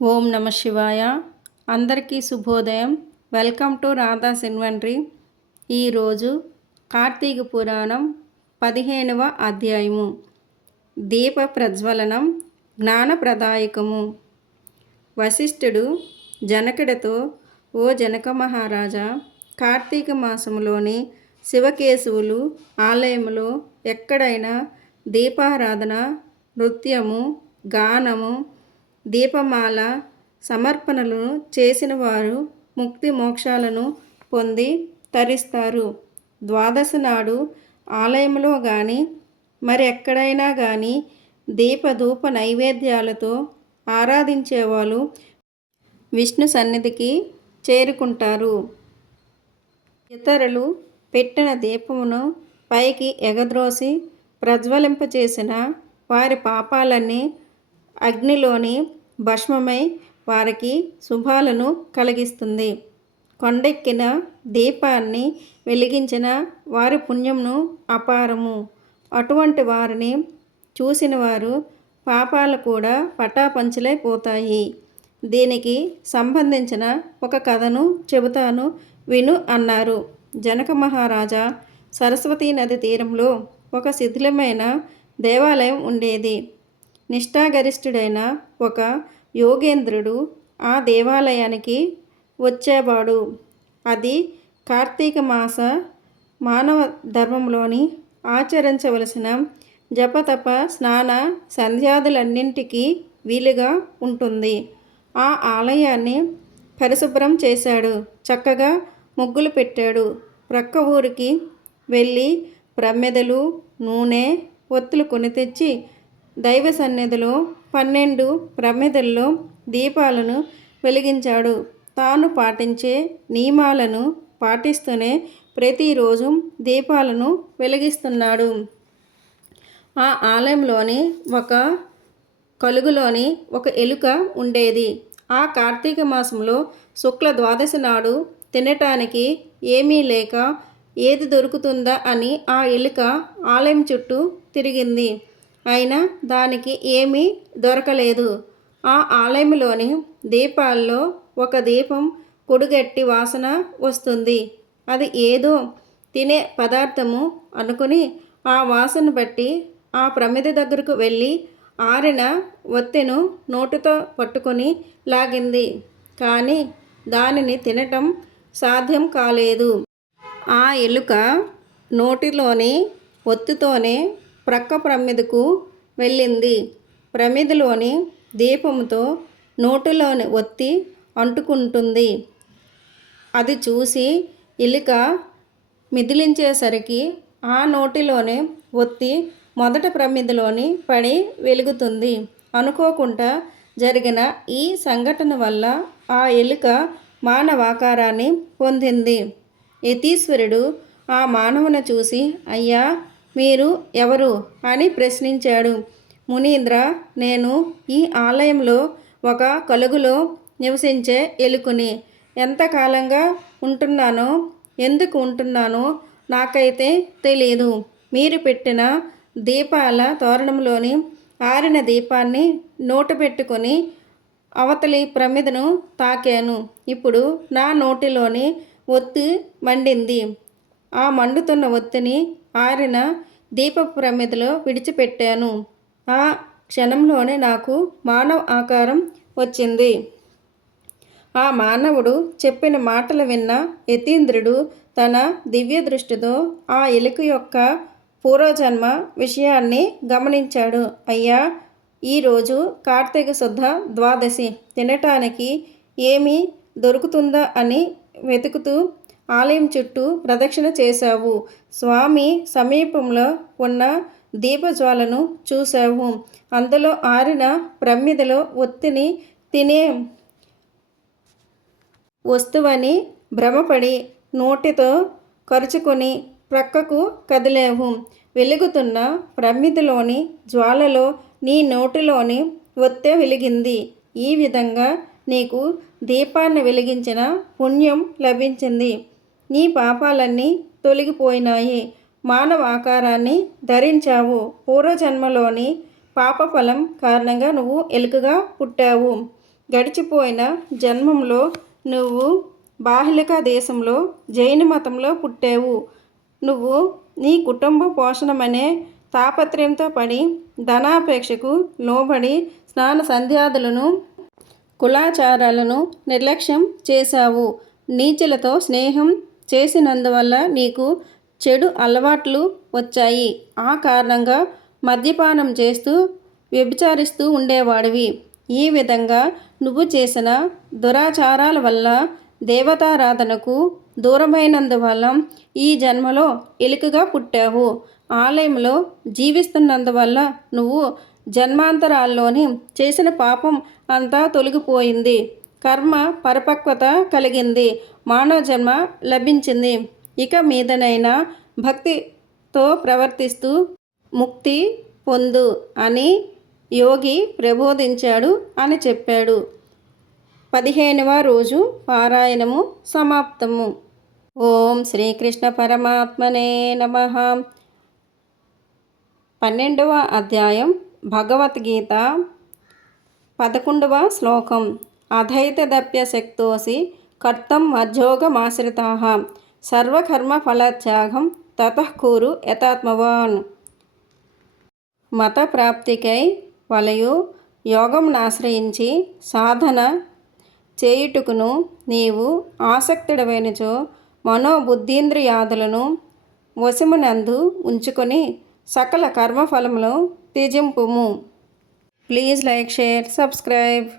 ఓం నమ శివాయ. అందరికీ శుభోదయం. Welcome to Radha's inventory. ఈరోజు కార్తీక పురాణం పదిహేనవ అధ్యాయము. దీప ప్రజ్వలనం జ్ఞానప్రదాయకము. వశిష్ఠుడు జనకుడితో ఓ జనక మహారాజా కార్తీక మాసంలోని శివకేశవులు ఆలయములో ఎక్కడైనా దీపారాధన నృత్యము గానము దీపమాల సమర్పణలను చేసిన వారు ముక్తి మోక్షాలను పొంది తరిస్తారు. ద్వాదశ నాడు ఆలయంలో కానీ మరి ఎక్కడైనా కానీ దీపధూప నైవేద్యాలతో ఆరాధించేవాళ్ళు విష్ణు సన్నిధికి చేరుకుంటారు. ఇతరులు పెట్టిన దీపమును పైకి ఎగద్రోసి ప్రజ్వలింపచేసిన వారి పాపాలన్నీ అగ్నిలోని భస్మమై వారికి శుభాలను కలిగిస్తుంది. కొండెక్కిన దీపాన్ని వెలిగించిన వారి పుణ్యంను అపారము. అటువంటి వారిని చూసిన వారు పాపాలు కూడా పటాపంచలైపోతాయి దీనికి సంబంధించిన ఒక కథను చెబుతాను విను అన్నారు. జనక మహారాజా సరస్వతీ నది తీరంలో ఒక శిథిలమైన దేవాలయం ఉండేది. నిష్ఠాగరిష్ఠుడైన ఒక యోగేంద్రుడు ఆ దేవాలయానికి వచ్చేవాడు. అది కార్తీక మాస మానవ ధర్మంలోని ఆచరించవలసిన జపతప స్నాన సంధ్యాదులన్నింటికీ వీలుగా ఉంటుంది. ఆ ఆలయాన్ని పరిశుభ్రం చేశాడు. చక్కగా ముగ్గులు పెట్టాడు. ప్రక్క ఊరికి వెళ్ళి ప్రమ్మెదలు నూనె ఒత్తులు కొని తెచ్చి దైవ సన్నిధిలో పన్నెండు ప్రమిదల్లో దీపాలను వెలిగించాడు. తాను పాటించే నియమాలను పాటిస్తూనే ప్రతిరోజు దీపాలను వెలిగిస్తున్నాడు. ఆ ఆలయంలోని ఒక కలుగులోని ఒక ఎలుక ఉండేది. ఆ కార్తీక మాసంలో శుక్ల ద్వాదశి నాడు తినటానికి ఏమీ లేక ఏది దొరుకుతుందా అని ఆ ఎలుక ఆలయం చుట్టూ తిరిగింది. అయినా దానికి ఏమీ దొరకలేదు. ఆ ఆలయంలోని దీపాల్లో ఒక దీపం కొడుగట్టి వాసన వస్తుంది. అది ఏదో తినే పదార్థము అనుకుని ఆ వాసన బట్టి ఆ ప్రమిద దగ్గరకు వెళ్ళి ఆరిన ఒత్తెను నోటితో పట్టుకొని లాగింది. కానీ దానిని తినటం సాధ్యం కాలేదు. ఆ ఎలుక నోటిలోని ఒత్తితోనే ప్రక్క ప్రమిదకు వెళ్ళింది. ప్రమిదలోని దీపంతో నోటిలోని ఒత్తి అంటుకుంటుంది. అది చూసి ఇలిక మిదిలించేసరికి ఆ నోటిలోనే ఒత్తి మొదట ప్రమిదలోని పడి వెలుగుతుంది. అనుకోకుండా జరిగిన ఈ సంఘటన వల్ల ఆ ఎలుక మానవాకారాన్ని పొందింది. యతీశ్వరుడు ఆ మానవుని చూసి అయ్యా మీరు ఎవరు అని ప్రశ్నించాడు. మునీంద్ర నేను ఈ ఆలయంలో ఒక కలుగులో నివసించే ఎలుకని. ఎంతకాలంగా ఉంటున్నానో ఎందుకు ఉంటున్నానో నాకైతే తెలియదు మీరు పెట్టిన దీపాల తోరణంలోని ఆరిన దీపాన్ని నోట పెట్టుకొని అవతలి ప్రమిదను తాకాను. ఇప్పుడు నా నోటిలోని ఒత్తి మండింది. ఆ మండుతున్న ఒత్తిని ఆరిన దీప ప్రమిదలో విడిచిపెట్టాను. ఆ క్షణంలోనే నాకు మానవ ఆకారం వచ్చింది. ఆ మానవుడు చెప్పిన మాటలు విన్న యతీంద్రుడు తన దివ్య దృష్టితో ఆ ఎలుక యొక్క పూర్వజన్మ విషయాన్ని గమనించాడు. అయ్యా ఈరోజు కార్తీక శుద్ధ ద్వాదశి. తినటానికి ఏమి దొరుకుతుందా అని వెతుకుతూ ఆలయం చుట్టూ ప్రదక్షిణ చేశావు. స్వామి సమీపంలో ఉన్న దీపజ్వాలను చూశావు. అందులో ఆరిన ప్రమిదలో ఒత్తిని తినే వస్తువని భ్రమపడి నోటితో కరుచుకొని ప్రక్కకు కదిలేవు. వెలుగుతున్న ప్రమ్మిదిలోని జ్వాలలో నీ నోటిలోని ఒత్తె వెలిగింది. ఈ విధంగా నీకు దీపాన్ని వెలిగించిన పుణ్యం లభించింది. నీ పాపాలన్నీ తొలగిపోయినాయి. మానవ ఆకారాన్ని ధరించావు. పూర్వజన్మలోని పాపఫలం కారణంగా నువ్వు ఎలుకగా పుట్టావు. గడిచిపోయిన జన్మంలో నువ్వు బాహ్లిక దేశంలో జైన మతంలో పుట్టావు. నువ్వు నీ కుటుంబ పోషణమనే తాపత్రయంతో పడి ధనాపేక్షకు లోబడి స్నాన సంధ్యాదులను కులాచారాలను నిర్లక్ష్యం చేశావు. నీచులతో స్నేహం చేసినందువల్ల నీకు చెడు అలవాట్లు వచ్చాయి. ఆ కారణంగా మద్యపానం చేస్తూ వ్యభిచారిస్తూ ఉండేవాడివి. ఈ విధంగా నువ్వు చేసిన దురాచారాల వల్ల దేవతారాధనకు దూరమైనందువల్ల ఈ జన్మలో ఎలుకగా పుట్టావు. ఆలయంలో జీవిస్తున్నందువల్ల నువ్వు జన్మాంతరాల్లోని చేసిన పాపం అంతా తొలగిపోయింది. కర్మ పరిపక్వత కలిగింది. మానవ జన్మ లభించింది. ఇక మీదనైనా భక్తితో ప్రవర్తిస్తూ ముక్తి పొందు అని యోగి ప్రబోధించాడు అని చెప్పాడు. పదిహేనవ రోజు పారాయణము సమాప్తము. ఓం శ్రీకృష్ణ పరమాత్మనే నమ. పన్నెండవ అధ్యాయం భగవద్గీత పదకొండవ శ్లోకం. అధైతదప్య శక్తోసి కర్తం మధ్యోగమాశ్రితా సర్వకర్మ ఫలత్యాగం తతకూరు యథాత్మవాన్. మత ప్రాప్తికై వలయు యోగంను ఆశ్రయించి సాధన చేయుటకును నీవు ఆసక్తుడవైనచో మనోబుద్ధీంద్రియాదులను వశమునందు ఉంచుకొని సకల కర్మఫలములు త్యజింపుము. Please like share subscribe.